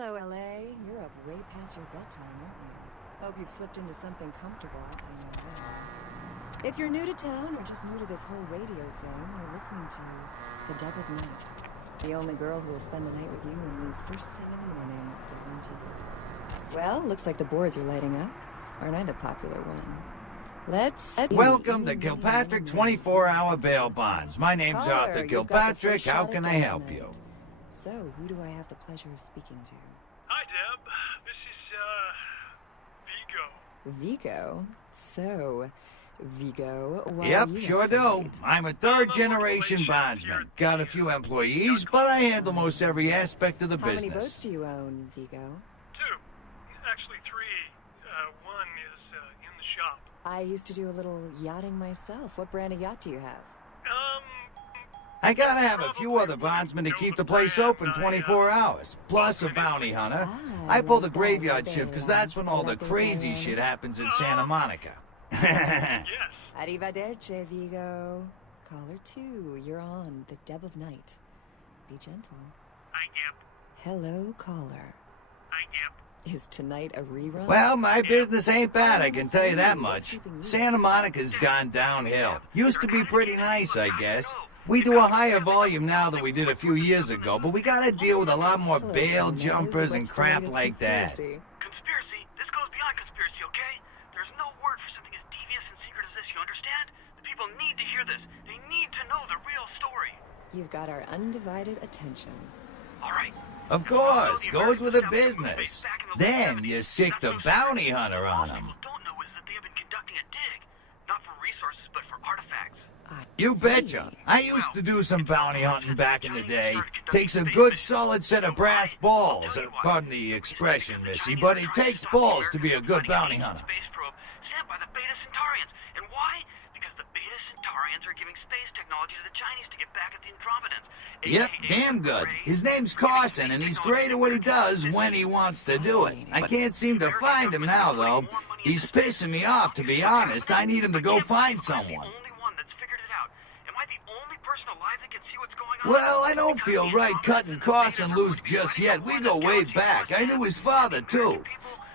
Hello, LA. You're up way past your bedtime, aren't you? Hope you've slipped into something comfortable. I know that. If you're new to town or just new to this whole radio thing, you're listening to The Deb of Night. The only girl who will spend the night with you and leave first thing in the morning, guaranteed. Well, looks like the boards are lighting up. Aren't I the popular one? Let's... Welcome to Kilpatrick 24-hour bail bonds. My name's Arthur Kilpatrick. How can I help you? So, who do I have the pleasure of speaking to? Hi, Deb. This is, Vigo. Vigo? So, Vigo, why Yep, are you sure do. I'm a third-generation bondsman. Got a few employees, but I handle most every aspect of the business. How many boats do you own, Vigo? 2. Actually, 3. One is, in the shop. I used to do a little yachting myself. What brand of yacht do you have? I gotta have a few other bondsmen to keep the place open 24 hours, plus a bounty hunter. I pull the graveyard shift because that's when all the crazy shit happens in Santa Monica. Yes. Arrivederci, Vigo. Caller 2, you're on The Deb of Night. Be gentle. I am. Hello, caller. I am. Is tonight a rerun? Well, my business ain't bad, I can tell you that much. Santa Monica's gone downhill. Used to be pretty nice, I guess. We do a higher volume now than we did a few years ago, but we gotta deal with a lot more bail jumpers and crap like that. Conspiracy? This goes beyond conspiracy, okay? There's no word for something as devious and secret as this, you understand? The people need to hear this. They need to know the real story. You've got our undivided attention. All right. Of course, goes with the business. Then you sick the bounty hunter on them. What people don't know is that they have been conducting a dig. Not for resources, but for artifacts. You betcha. I used to do some bounty hunting back in the day. Takes a good solid set of brass balls. Pardon the expression, Missy, but it takes balls to be a good bounty hunter. Space probe sent by the Beta Centaurians. And why? Because the Beta Centaurians are giving space technology to the Chinese to get back at the Andromedans. Yep, damn good. His name's Carson, and he's great at what he does when he wants to do it. I can't seem to find him now, though. He's pissing me off, to be honest. I need him to go find someone. Well, I don't feel right cutting Carson loose just yet. We go way back. I knew his father, too.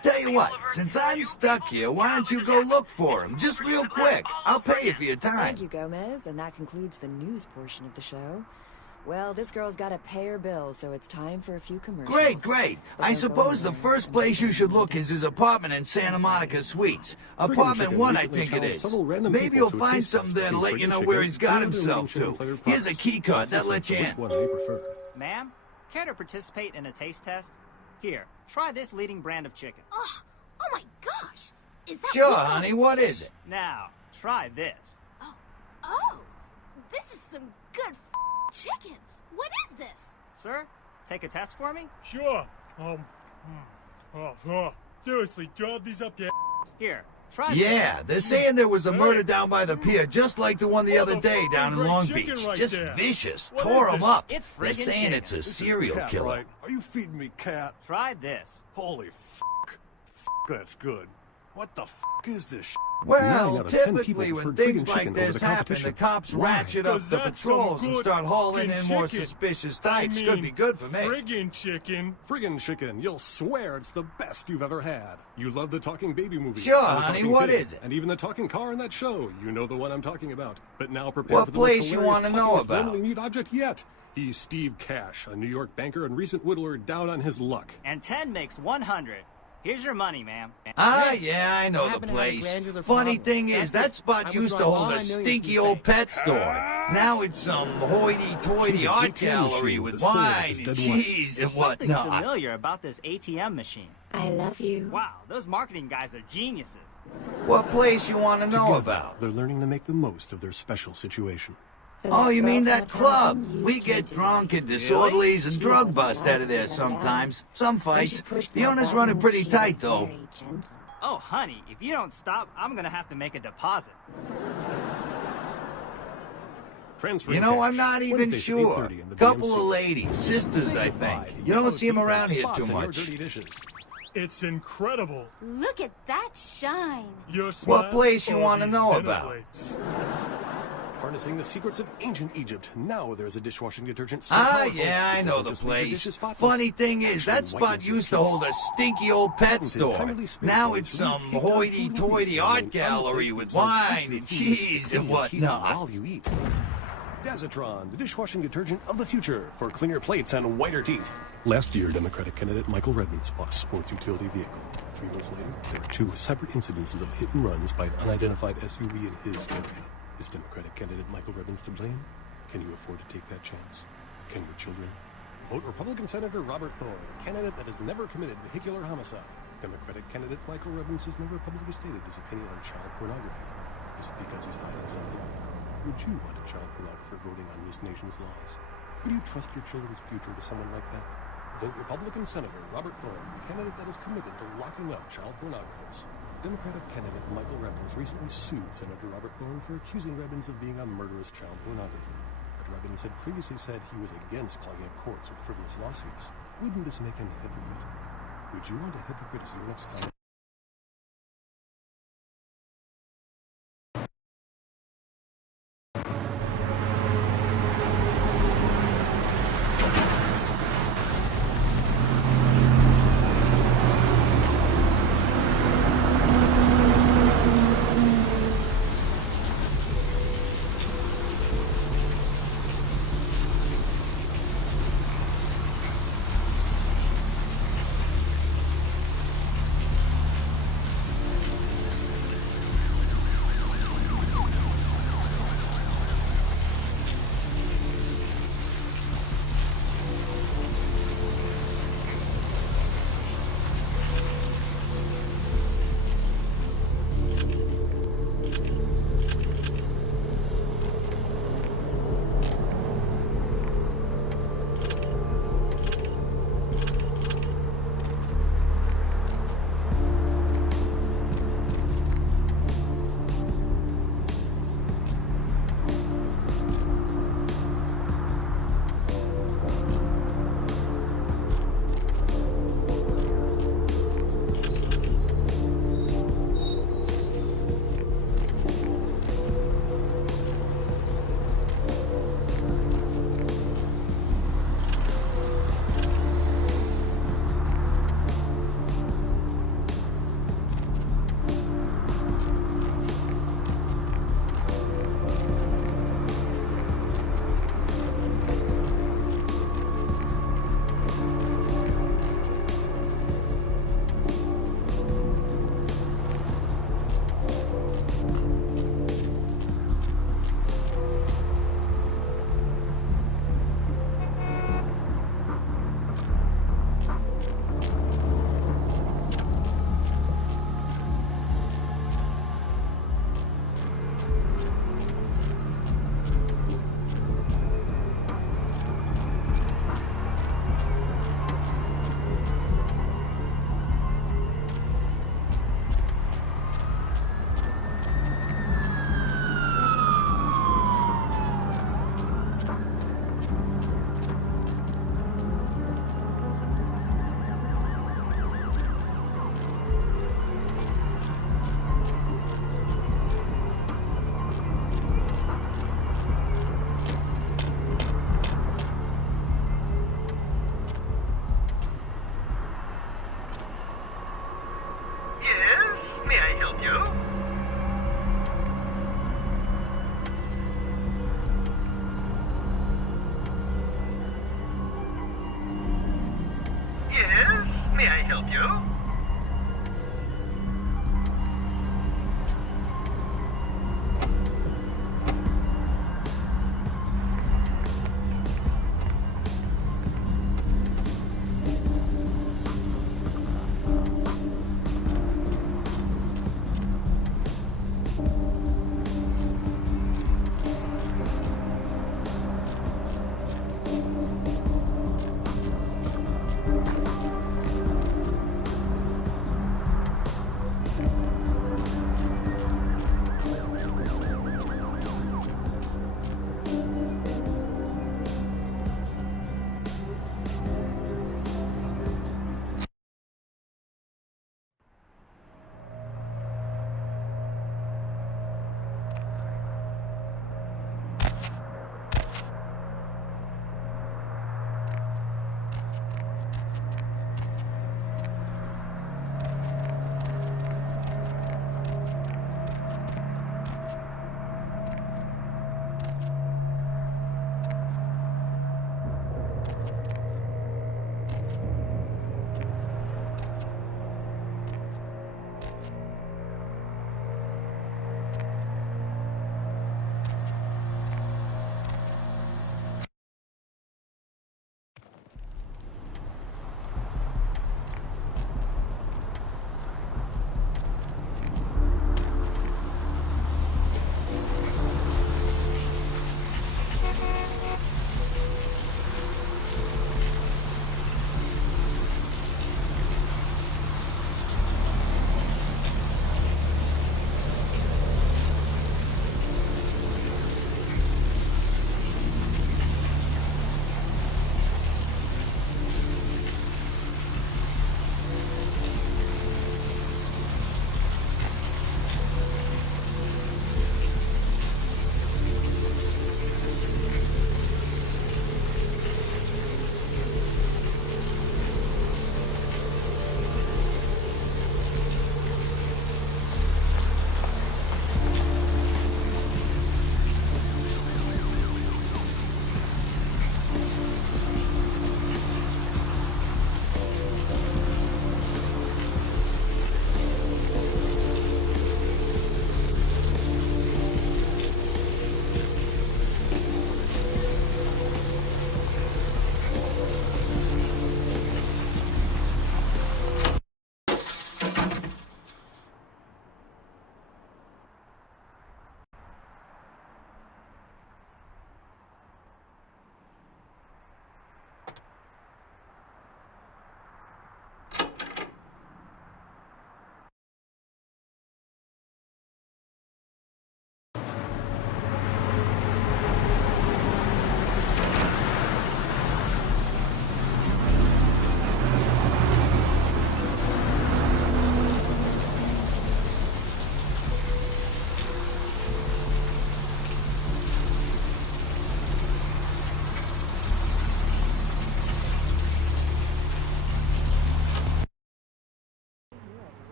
Tell you what, since I'm stuck here, why don't you go look for him? Just real quick. I'll pay you for your time. Thank you, Gomez, and that concludes the news portion of the show. Well, this girl's got to pay her bills, so it's time for a few commercials. Great, great. I suppose the first place you should look is his apartment in Santa Monica Suites. Apartment 1, I think it is. Maybe you'll find something there to let you know where he's got himself to. Here's a key card that lets you in. Ma'am, care to participate in a taste test? Here, try this leading brand of chicken. Oh my gosh! Is that Sure, honey, what is it? Now, try this. Oh, this is some good chicken. What is this? Sir, take a test for me? Sure. Seriously, drop these up your Here, try Yeah, they're saying there was a murder down by the pier, just like the one the other day down in Long Beach. Just vicious. Tore them up. It's They're friggin' saying chicken. it's a serial killer. Right. Are you feeding me cat? Try this. Holy that's good. What the is this shit? Well, 9 out of 10 typically people when preferred things friggin' like chicken over this the happen, competition. the cops Why? ratchet up the that's some patrols and good start hauling in more chicken. suspicious types. Could be good for me. Friggin' chicken. Friggin' chicken, you'll swear it's the best you've ever had. You love the talking baby movie. Sure, and the honey, talking what pig, is it? And even the talking car in that show. You know the one I'm talking about. But now prepare What for the most place you hilarious, wanna know talkiest, about? randomly mute object yet. He's Steve Cash, a New York banker and recent whittler down on his luck. And 10 makes 100. Here's your money, ma'am. Ah, yeah, I know the place. Funny thing is, that spot used to hold a stinky old pet store. Now it's some hoity-toity She's an art ATM gallery machine with with the soul of wine his and dead cheese and Something whatnot. familiar about this ATM machine. I love you. Wow, those marketing guys are geniuses. What place you want to know Together, about? they're learning to make the most of their special situation. So Oh, this you mean girl's that not club? helping you We to get do drunk and it. disorderlies and drug bust out of there sometimes. Some fights. The owners run it pretty tight, though. Oh, honey, if you don't stop, I'm gonna have to make a deposit. You know, I'm not even sure. Couple of ladies, sisters, I think. You don't see them around here too much. It's incredible. Look at that shine. Your smile What place you want to always know about? ventilates. Harnessing the secrets of ancient Egypt. Now there's a dishwashing detergent. so Ah, powerful, yeah, I it know doesn't the just leave your place. dishes spotless, Funny thing is, actually that spot whitens your used to teeth. hold a stinky old pet Patented store. entirely space Now age, it's so some you can't food in hoity-toity peace, art and gallery unfit with foods like wine actual and food. cheese Clean and your teeth whatnot. while you eat. Dazatron, the dishwashing detergent of the future for cleaner plates and whiter teeth. Last year, Democratic candidate Michael Redmond bought a sports utility vehicle. 3 months later, there were 2 separate incidences of hit and runs by an unidentified SUV in his area. Is Democratic candidate Michael Redmond to blame? Can you afford to take that chance? Can your children? Vote Republican Senator Robert Thorne, a candidate that has never committed vehicular homicide. Democratic candidate Michael Redmond has never publicly stated his opinion on child pornography. Is it because he's hiding something? Would you want a child pornographer voting on this nation's laws? Would you trust your children's future to someone like that? Vote Republican Senator Robert Thorne, the candidate that is committed to locking up child pornographers. Democratic candidate Michael Redmond recently sued Senator Robert Thorne for accusing Redmond of being a murderous child pornographer. But Redmond had previously said he was against clogging up courts with frivolous lawsuits. Wouldn't this make him a hypocrite? Would you want a hypocrite as your next candidate?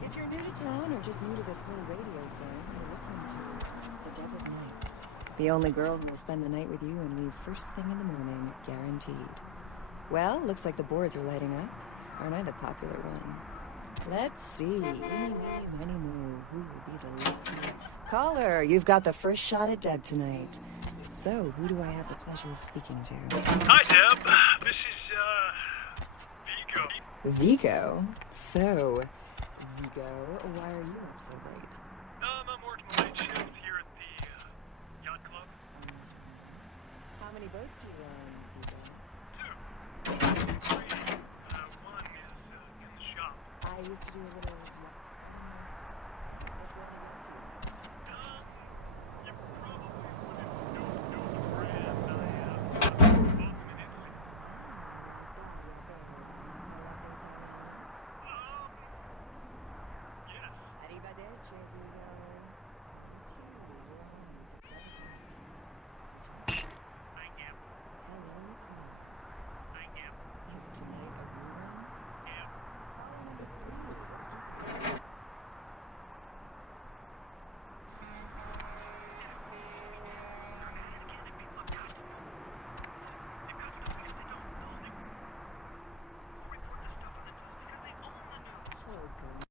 If you're new to town or just new to this whole radio thing, you're listening to The Deb of Night. The only girl who will spend the night with you and leave first thing in the morning, guaranteed. Well, looks like the boards are lighting up. Aren't I the popular one? Let's see. Eeny, meeny, miny, moo. Who will be the lucky caller? You've got the first shot at Deb tonight. So, who do I have the pleasure of speaking to? Hi, Deb. This is, Vigo. Vigo? So, Vigo, why are you up so late? I'm working late shift here at the, yacht club. How many boats do you own, Vigo? 2. 3. One is, in the shop. I used to do a little of You probably wouldn't know the brand. I, both in Italy. Yes. Arrivederci, Vigo. Thank you. Hello, Carl. Thank you. Is tonight a rerun? Yeah. Caller number 3. Let's keep Oh, God.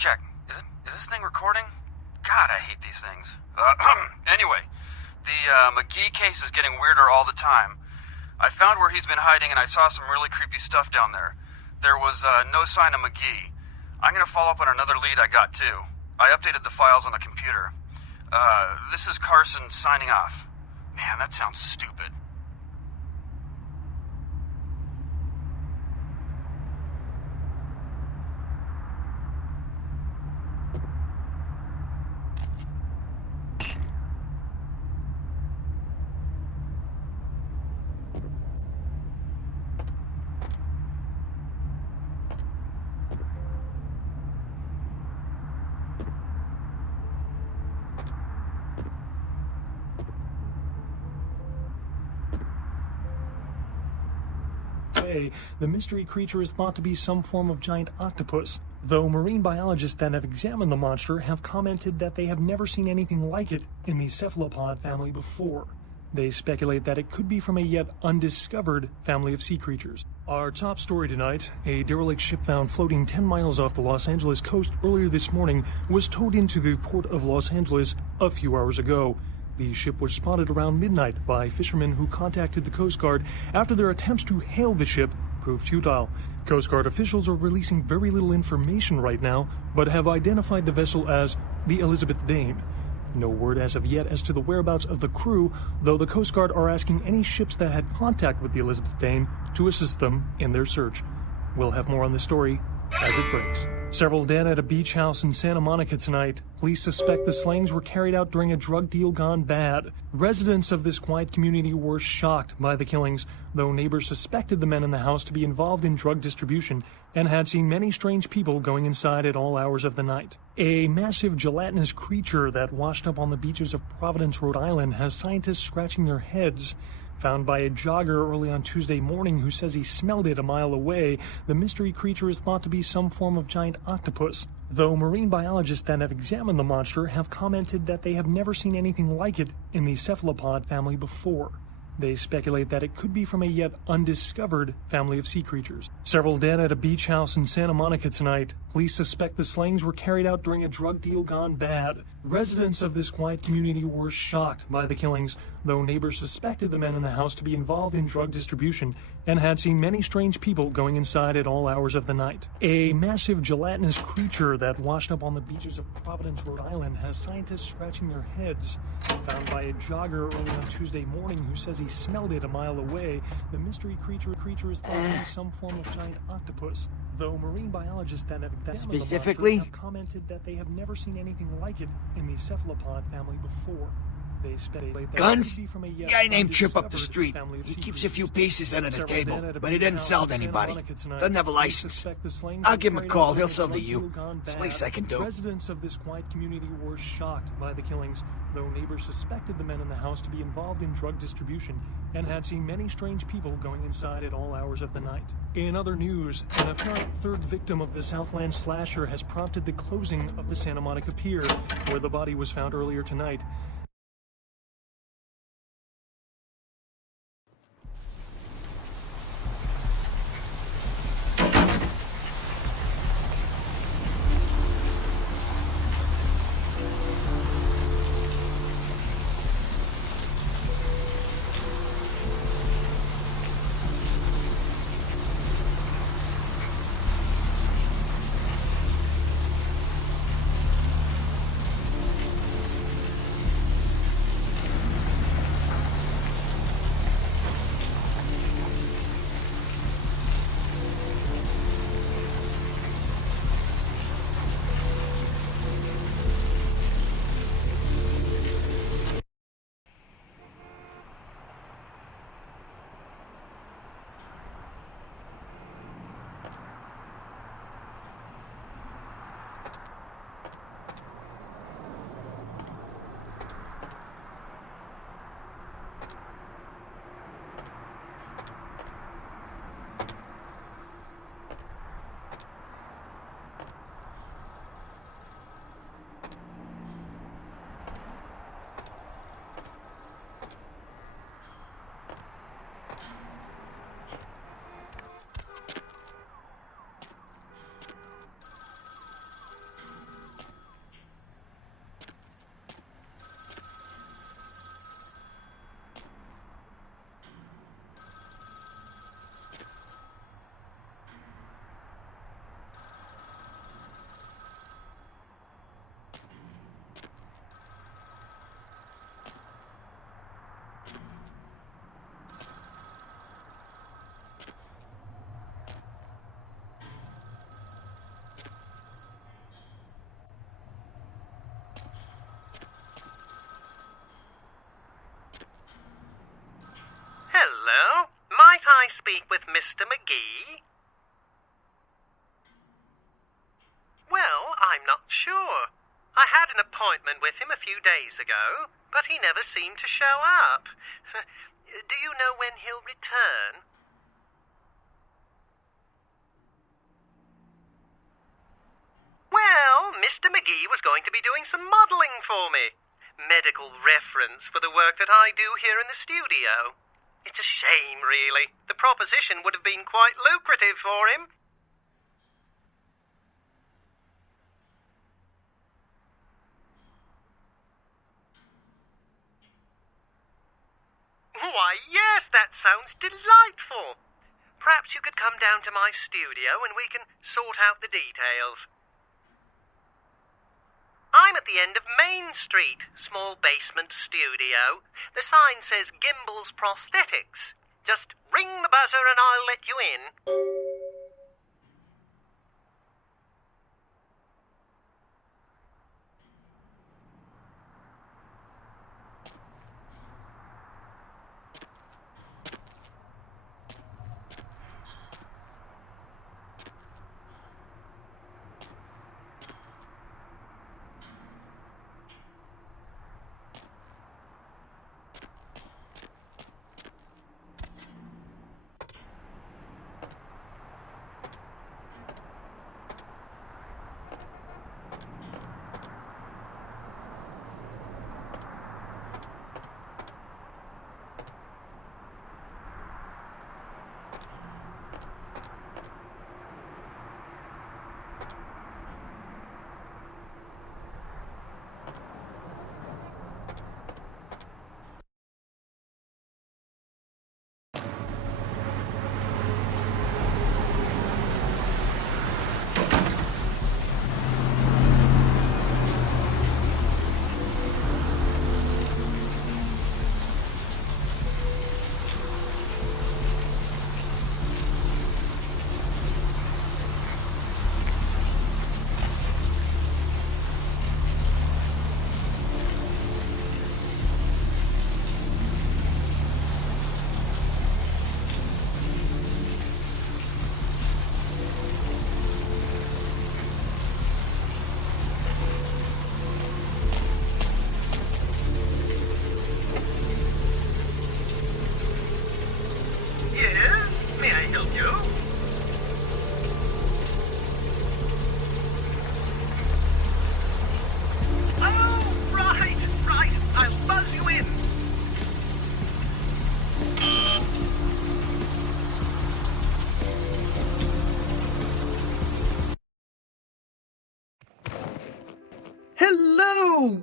Check. Is this thing recording? God, I hate these things. Anyway, the McGee case is getting weirder all the time. I found where he's been hiding and I saw some really creepy stuff down there. There was no sign of McGee. I'm gonna follow up on another lead I got too. I updated the files on the computer. This is Carson signing off. Man, that sounds stupid. The mystery creature is thought to be some form of giant octopus, though marine biologists that have examined the monster have commented that they have never seen anything like it in the cephalopod family before. They speculate that it could be from a yet undiscovered family of sea creatures. Our top story tonight, a derelict ship found floating 10 miles off the Los Angeles coast earlier this morning was towed into the port of Los Angeles a few hours ago. The ship was spotted around midnight by fishermen who contacted the Coast Guard after their attempts to hail the ship proved futile. Coast Guard officials are releasing very little information right now, but have identified the vessel as the Elizabeth Dane. No word as of yet as to the whereabouts of the crew, though the Coast Guard are asking any ships that had contact with the Elizabeth Dane to assist them in their search. We'll have more on the story as it breaks. Several dead at a beach house in Santa Monica tonight. Police suspect the slayings were carried out during a drug deal gone bad. Residents of this quiet community were shocked by the killings, though neighbors suspected the men in the house to be involved in drug distribution and had seen many strange people going inside at all hours of the night. A massive gelatinous creature that washed up on the beaches of Providence, Rhode Island, has scientists scratching their heads. Found by a jogger early on Tuesday morning who says he smelled it a mile away, the mystery creature is thought to be some form of giant octopus, though marine biologists that have examined the monster have commented that they have never seen anything like it in the cephalopod family before. They speculate that it could be from a yet undiscovered family of sea creatures. Several dead at a beach house in Santa Monica tonight. Police suspect the slayings were carried out during a drug deal gone bad. Residents of this quiet community were shocked by the killings, though neighbors suspected the men in the house to be involved in drug distribution and had seen many strange people going inside at all hours of the night. A massive gelatinous creature that washed up on the beaches of Providence, Rhode Island, has scientists scratching their heads. Found by a jogger early on Tuesday morning who says he smelled it a mile away, the mystery creature is thought to be some form of giant octopus, though marine biologists that have examined the monster have commented that they have never seen anything like it in the cephalopod family before. They speculate that Guns? it could be from a yet Guy named Trip up the undiscovered street. family of He sea keeps a few creatures. pieces under the Several table, dead at a but he beach doesn't house sell in to Santa anybody. Monica tonight. Doesn't have a Police license. suspect the slayings I'll were give him a carried call. out He'll during a sell to drug you. deal gone It's the bad. least I can do. Residents of this quiet community were shocked by the killings, though neighbors suspected the men in the house to be involved in drug distribution and had seen many strange people going inside at all hours of the night. In other news, an apparent third victim of the Southland slasher has prompted the closing of the Santa Monica Pier, where the body was found earlier tonight. Hello? Might I speak with Mr. McGee? Well, I'm not sure. I had an appointment with him a few days ago, but he never seemed to show up. Do you know when he'll return? Well, Mr. McGee was going to be doing some modeling for me. Medical reference for the work that I do here in the studio. It's a shame, really. The proposition would have been quite lucrative for him. Why, yes, that sounds delightful. Perhaps you could come down to my studio and we can sort out the details. I'm at the end of Main Street, small basement studio. The sign says Gimble's Prosthetics. Just ring the buzzer and I'll let you in.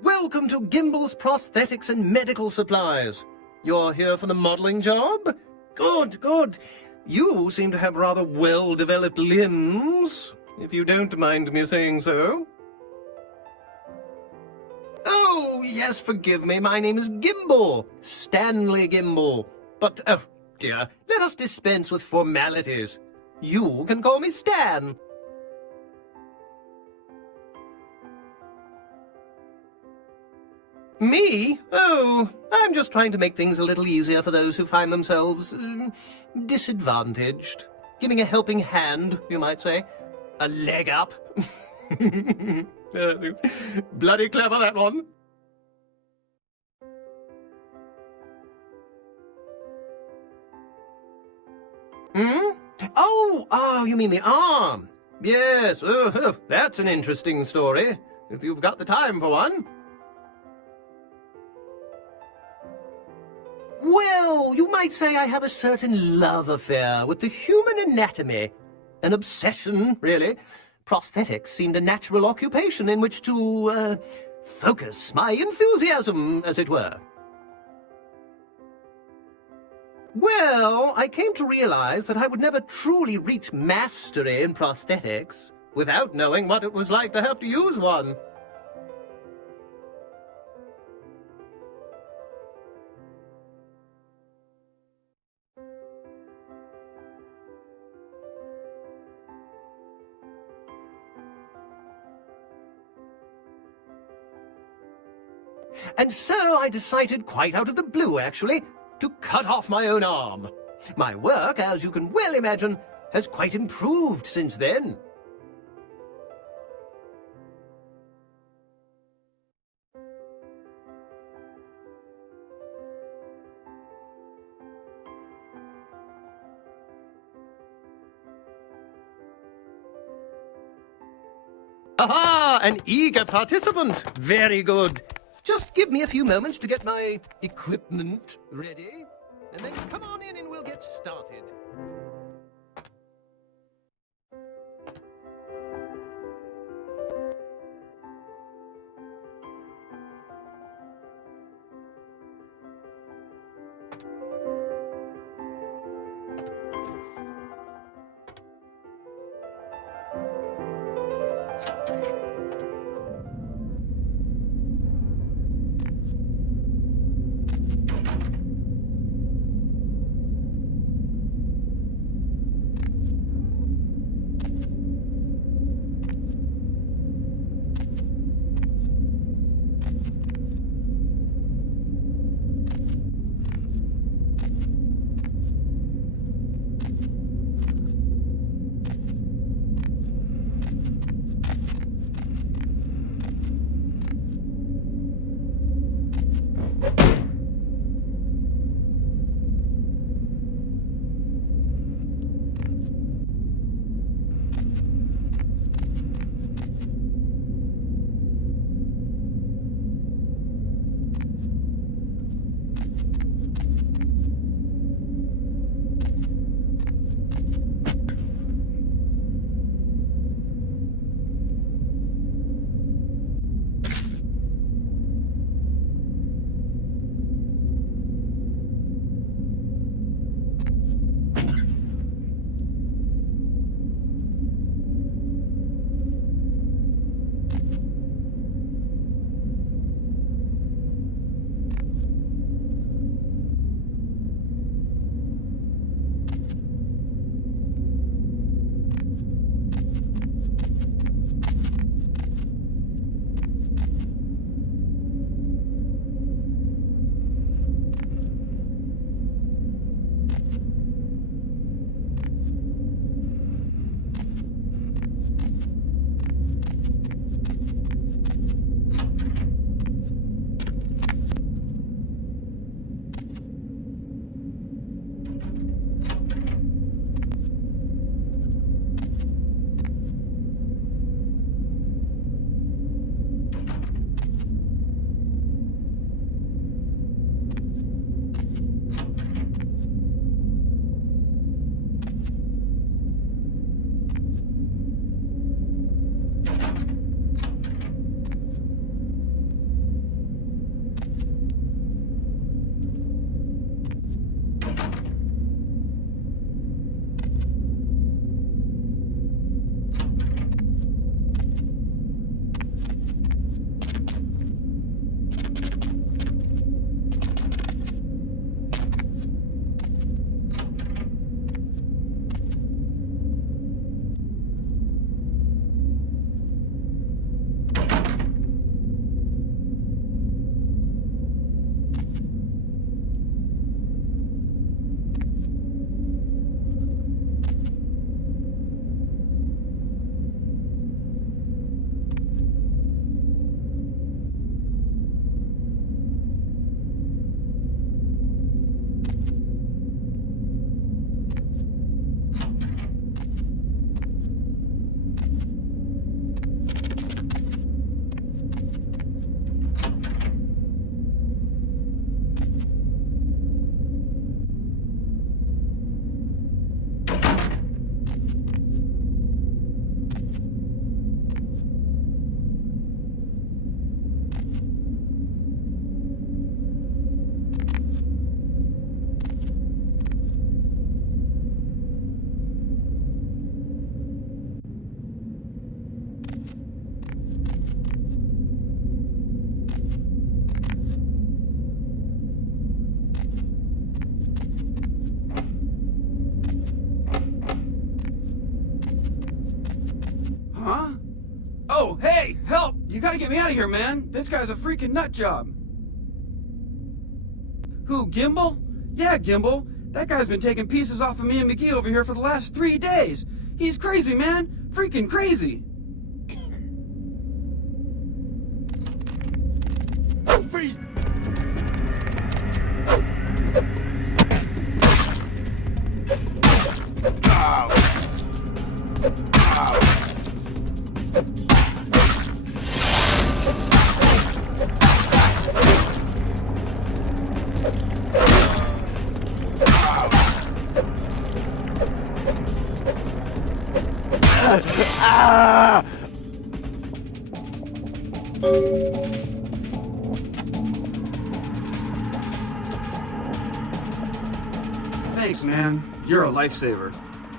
Welcome to Gimble's Prosthetics and Medical Supplies. You're here for the modelling job? Good, good. You seem to have rather well-developed limbs, if you don't mind me saying so. Oh, yes, forgive me. My name is Gimble, Stanley Gimble. But, oh, dear, let us dispense with formalities. You can call me Stan. Me? Oh, I'm just trying to make things a little easier for those who find themselves disadvantaged. Giving a helping hand, you might say. A leg up. Bloody clever, that one. Hmm? Oh, you mean the arm. Yes, that's an interesting story, if you've got the time for one. Well, you might say I have a certain love affair with the human anatomy. An obsession, really. Prosthetics seemed a natural occupation in which to, focus my enthusiasm, as it were. Well, I came to realize that I would never truly reach mastery in prosthetics without knowing what it was like to have to use one. And so I decided, quite out of the blue actually, to cut off my own arm. My work, as you can well imagine, has quite improved since then. Aha! An eager participant. Very good. Just give me a few moments to get my equipment ready, and then come on in and we'll get started. Huh? Oh, hey, help! You gotta get me out of here, man! This guy's a freaking nut job! Who, Gimble? Yeah, Gimble. That guy's been taking pieces off of me and McGee over here for the last 3 days. He's crazy, man! Freaking crazy! Freeze! Ow! Ow! Ah! Thanks, man. You're a lifesaver.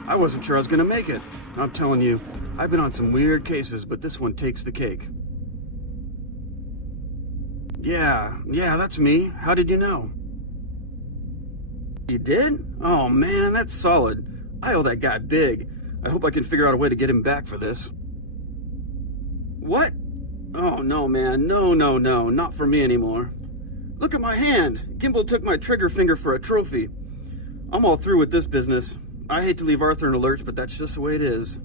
I wasn't sure I was gonna make it. I'm telling you, I've been on some weird cases, but this one takes the cake. Yeah, that's me. How did you know? You did? Oh man, that's solid. I owe that guy big. I hope I can figure out a way to get him back for this. What? Oh no, man. No, not for me anymore. Look at my hand. Gimble took my trigger finger for a trophy. I'm all through with this business. I hate to leave Arthur in a lurch, but that's just the way it is.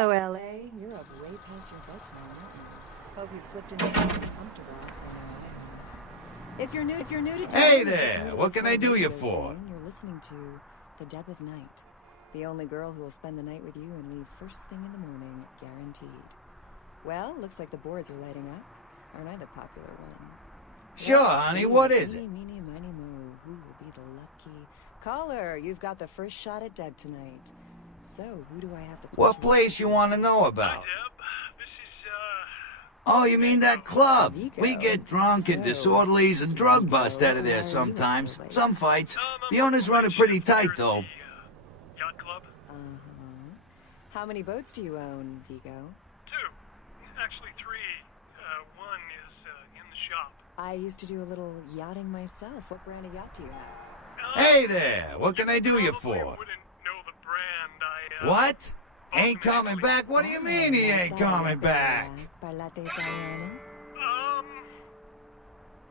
Oh, L.A., you're up way past your bedtime, aren't you? Hope you've slipped into something comfortable. I know I have. If you're new to town, Hey just there, know what this can I do you radio for? thing You're listening to The Deb of Night. The only girl who will spend the night with you and leave first thing in the morning, guaranteed. Well, looks like the boards are lighting up. Aren't I the popular one? Sure, Let's honey, see. what is it? Meeny, miny, mo. Who will be the lucky caller? You've got the first shot at Deb tonight. So, who do I have the What pleasure place you want to know about? Deb, this is, Oh, you mean that club? We get drunk and disorderlies and drug bust out of there sometimes. Some fights. The owners run it pretty tight, though. yacht club? Uh-huh. How many boats do you own, Vigo? 2. Actually 3. One is, in the shop. I used to do a little yachting myself. What brand of yacht do you have? Hey there, what can I do you Probably for? wouldn't know the brand. What? Ain't coming back? What do you mean he ain't coming back? Parlate italiano?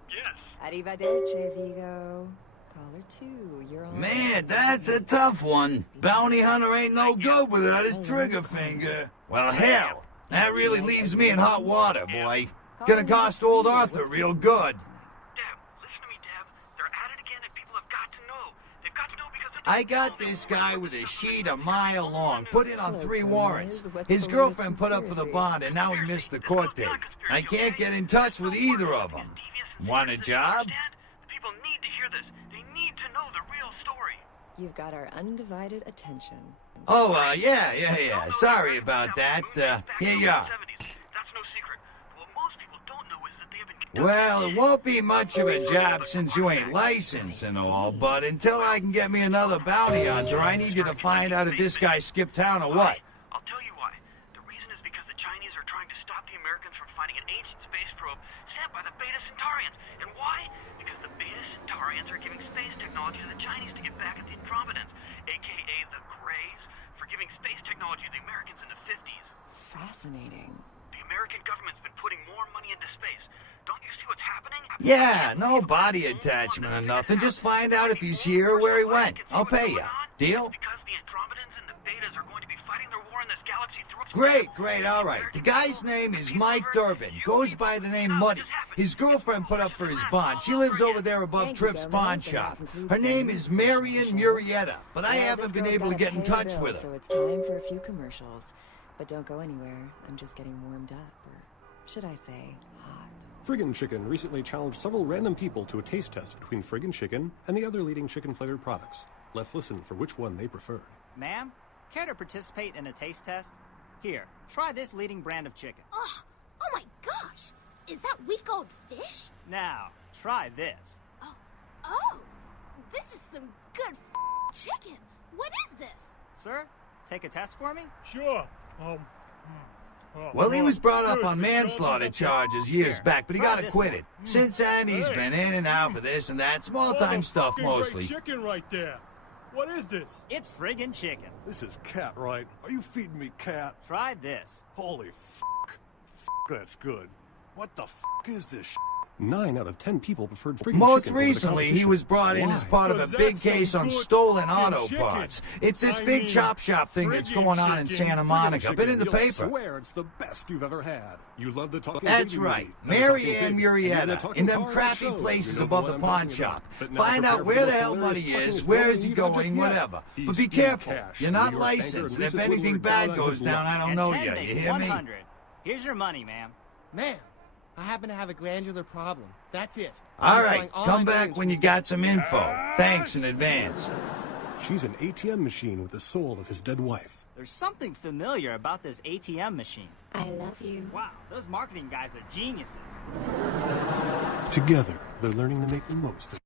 Yes. Arrivederci, Vigo. Caller 2, you're on. Man, that's a tough one. Bounty hunter ain't no good without his trigger finger. Well, hell, that really leaves me in hot water, boy. Gonna cost old Arthur real good. Deb, listen to me, Deb. They're at it again, and people have got to know. They've got to know because they're... I got this guy with a sheet a mile long, put in on 3 warrants. His girlfriend put up for the bond, and now he missed the court date. I can't get in touch with either of them. Want a job? The people need to hear this. They need to know the real story. You've got our undivided attention. Oh, yeah. Sorry about that. Here you are. That's no secret. What most people don't know is that they have been... Well, it won't be much of a job since you ain't licensed and all, but until I can get me another bounty hunter, I need you to find out if this guy skipped town or what. I'll tell you why. The reason is because the Chinese are trying to stop the Americans from finding an ancient space probe sent by the Beta Centaurians. And why? Because the Beta Centaurians are giving space technology to the Chinese to get back at the Andromedans, a.k.a. the Greys, for giving space technology to the Americans in the 50s. Fascinating. The American government's been putting more money into space. Don't you see what's happening? Yeah, no body attachment or nothing. Just find out if he's here or where he went. I'll pay you. Deal? Because the Andromedans and the Betas are going to be fighting their war in this galaxy through... Great, all right. The guy's name is Mike Durbin. Goes by the name Muddy. His girlfriend put up for his bond. She lives over there above Tripp's pawn shop. Her name is Marion Murrieta, but I haven't been able to get in touch with her. So it's time for a few commercials. But don't go anywhere. I'm just getting warmed up, or should I say, hot. Friggin' Chicken recently challenged several random people to a taste test between Friggin' Chicken and the other leading chicken-flavored products. Let's listen for which one they preferred. Ma'am, care to participate in a taste test? Here, try this leading brand of chicken. Oh my gosh! Is that week-old fish? Now, try this. Oh, this is some good chicken. What is this? Sir, take a test for me? Sure. Well, he was brought up on manslaughter charges years back, but he got acquitted. Since then, he's been in and out for this and that. Small-time stuff, mostly. Chicken right there. What is this? It's friggin' chicken. This is cat, right? Are you feeding me cat? Try this. Holy f***. That's good. What the f*** is this sh**? 9 out of 10 people preferred friggin' Most chicken over the recently, he competition. was brought in as part of a big case on stolen auto parts. It's this big chop shop thing that's going on in Santa Monica. Been in the You'll paper. Swear it's the best you've ever had. You love the talking That's baby right. movie. Mary And Ann the talking pig. And the Murrieta, talking in them car crappy shows. places You know above what the I'm pawn talking shop. about. But now Find prepare out for where the most hell hilarious money fucking is, where is he story going, yet. whatever. He's But be Steve careful. Cash, You're New not York licensed, banker, and and if this is anything Woodward bad down on goes his down, luck. I don't know you. You Attendance hear me? 100. Here's your money, ma'am. Ma'am, I happen to have a glandular problem. That's it. All I'm right, going all come my back millions when you from got some info. Thanks in advance. She's an ATM machine with the soul of his dead wife. There's something familiar about this ATM machine. I love you. Wow, those marketing guys are geniuses. Together, they're learning to make the most of